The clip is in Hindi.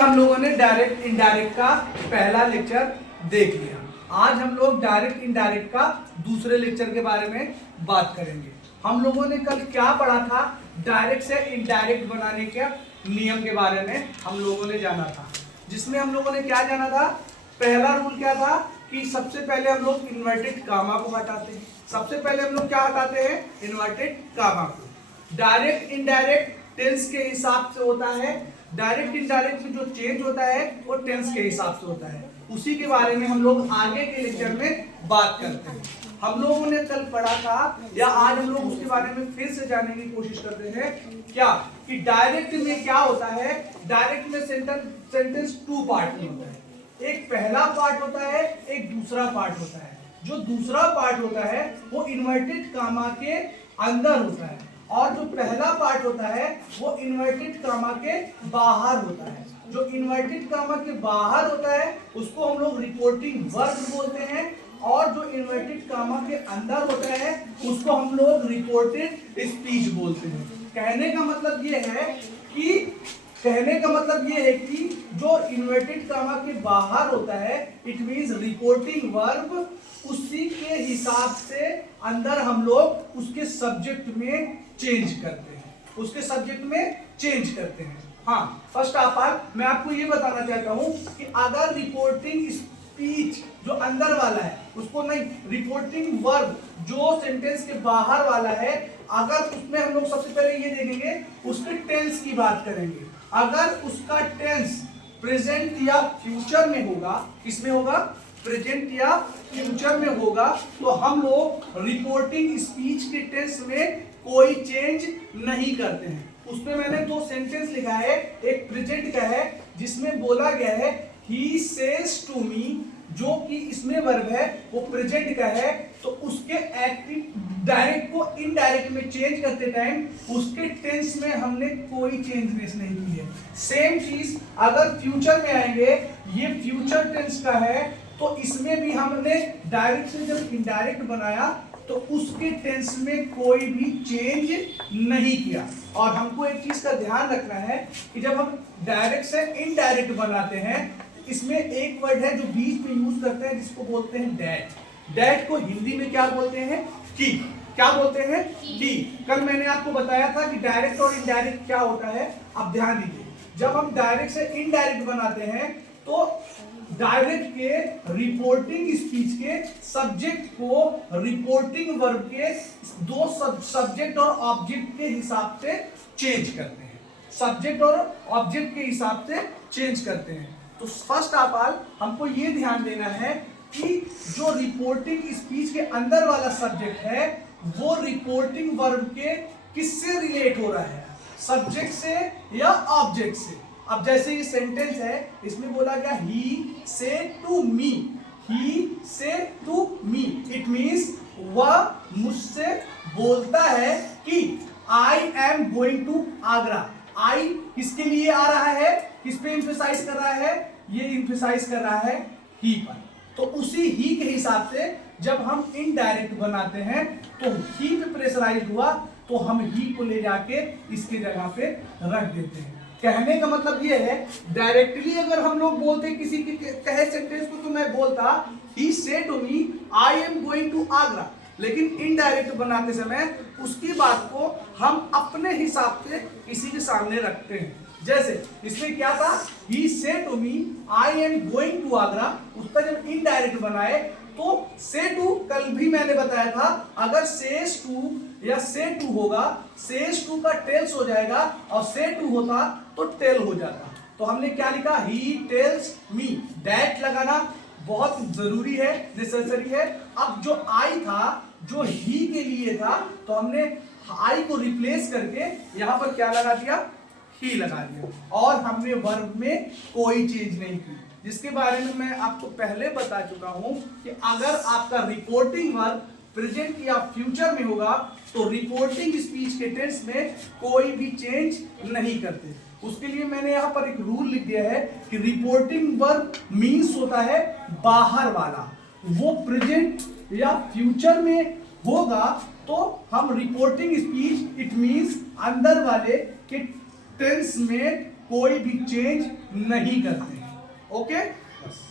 हम लोगों ने डायरेक्ट इनडायरेक्ट का पहला लेक्चर देख लिया। आज हम लोग डायरेक्ट इनडायरेक्ट का दूसरे लेक्चर के बारे में बात करेंगे। हम लोगों ने कल क्या पढ़ा था? डायरेक्ट से इनडायरेक्ट बनाने के नियम के बारे में हम लोगों ने जाना था, जिसमें हम लोगों ने क्या जाना था? पहला रूल क्या था कि सबसे पहले हम लोग इन्वर्टेड कामा को हटाते हैं। सबसे पहले हम लोग क्या हटाते हैं? इन्वर्टेड कामा को। डायरेक्ट इनडायरेक्ट टेंस के हिसाब से होता है। डायरेक्ट इनडायरेक्ट में जो चेंज होता है वो टेंस के हिसाब से होता है। उसी के बारे में हम लोग आगे के लेक्चर में बात करते हैं। हम लोगों ने कल पढ़ा था या आज हम लोग उसके बारे में फिर से जानने की कोशिश करते हैं क्या कि डायरेक्ट में क्या होता है। डायरेक्ट में सेंटेंस टू पार्ट में होता है। एक पहला पार्ट होता है, एक दूसरा पार्ट होता है। जो दूसरा पार्ट होता है वो इन्वर्टेड कामा के अंदर होता है और जो पहला पार्ट होता है वो इन्वर्टेड कामा के बाहर होता है। जो इन्वर्टेड कामा के बाहर होता है उसको हम लोग रिपोर्टिंग वर्ब बोलते हैं और जो इन्वर्टेड कामा के अंदर होता है उसको हम लोग रिपोर्टेड स्पीच बोलते हैं। कहने का मतलब ये है कि जो इन्वर्टेड कामा के बाहर होता है इट मींस रिपोर्टिंग वर्ब, उसी के हिसाब से अंदर हम लोग उसके सब्जेक्ट में चेंज करते हैं। हाँ, फर्स्ट ऑफ ऑल मैं आपको ये बताना चाहता हूं कि अगर रिपोर्टिंग स्पीच जो अंदर वाला है उसको नहीं, रिपोर्टिंग वर्ब जो सेंटेंस के बाहर वाला है, अगर उसमें हम लोग सबसे पहले ये देखेंगे उसके टेंस की बात करेंगे। अगर उसका टेंस प्रेजेंट या फ्यूचर में होगा, किसमें होगा? प्रेजेंट या फ्यूचर में होगा, तो हम लोग रिपोर्टिंग स्पीच के टेंस में कोई चेंज नहीं करते हैं। उसमें मैंने दो सेंटेंस लिखा है, एक प्रेजेंट का है जिसमें बोला गया है ही सेज टू मी, जो कि इसमें वर्ब है वो प्रेजेंट का है, तो उसके एक्टिव डायरेक्ट को इनडायरेक्ट में चेंज करते टाइम उसके टेंस में हमने कोई चेंजनेस नहीं की है। सेम चीज अगर फ्यूचर में आएंगे, ये फ्यूचर टेंस का है, तो इसमें भी हमने डायरेक्ट से जब इनडायरेक्ट बनाया तो उसके टेंस में कोई भी चेंज नहीं किया। और हमको एक चीज का ध्यान रखना है कि जब हम डायरेक्ट से इनडायरेक्ट बनाते हैं, इसमें एक वर्ड है जो बीच में यूज करते हैं जिसको बोलते हैं डैट। डैट को हिंदी में क्या बोलते हैं? की। क्या बोलते हैं? की। कल मैंने आपको बताया था कि डायरेक्ट और इनडायरेक्ट क्या होता है। अब ध्यान दीजिए, जब हम डायरेक्ट से इनडायरेक्ट बनाते हैं तो डायरेक्ट के रिपोर्टिंग स्पीच के सब्जेक्ट को रिपोर्टिंग वर्ब के दो सब्जेक्ट और ऑब्जेक्ट के हिसाब से चेंज करते हैं। सब्जेक्ट और ऑब्जेक्ट के हिसाब से चेंज करते हैं। तो फर्स्ट ऑफ ऑल हमको ये ध्यान देना है कि जो रिपोर्टिंग स्पीच के अंदर वाला सब्जेक्ट है वो रिपोर्टिंग वर्ब के किससे रिलेट हो रहा है? सब्जेक्ट से या ऑब्जेक्ट से? अब जैसे ये सेंटेंस है, इसमें बोला गया ही says to me, he says to me, it means वह मुझसे बोलता है कि I am going to Agra. आई किसके लिए आ रहा है? किस पे इंफेसाइज कर रहा है? ये इंफेसाइज कर रहा है ही पर। तो उसी ही के हिसाब से जब हम इनडायरेक्ट बनाते हैं तो ही पे प्रेशराइज हुआ तो हम ही को ले जाके इसके जगह पे रख देते हैं। कहने का मतलब ये है, डायरेक्टली अगर हम लोग बोलते किसी के कहे सेंटेंस को, तो मैं बोलता he says to me I am going to Agra, लेकिन इनडायरेक्ट बनाते समय उसकी बात को हम अपने हिसाब से किसी के सामने रखते हैं। जैसे इसमें क्या था? He says to me I am going to Agra, उसका जब इनडायरेक्ट बनाए तो से टू, कल भी मैंने बताया था, अगर सेज टू या से टू होगा, सेज टू का टेल्स हो जाएगा और से टू होता तो टेल हो जाता। तो हमने क्या लिखा? He tells me. दैट लगाना बहुत जरूरी है, नेसेसरी है। अब जो आई था, जो ही के लिए था, तो हमने आई को रिप्लेस करके यहां पर क्या लगा दिया? ही लगा दिया और हमने वर्ब में कोई चेंज नहीं की, जिसके बारे में मैं आपको पहले बता चुका हूं कि अगर आपका रिपोर्टिंग वर्ब प्रेजेंट या फ्यूचर में होगा तो रिपोर्टिंग स्पीच के टेंस में कोई भी चेंज नहीं करते। उसके लिए मैंने यहां पर एक रूल लिख दिया है कि रिपोर्टिंग वर्ब मींस होता है बाहर वाला, वो प्रेजेंट या फ्यूचर में होगा तो हम रिपोर्टिंग स्पीच इट मींस अंदर वाले के टेंस में कोई भी चेंज नहीं करते हैं। ओके, बस।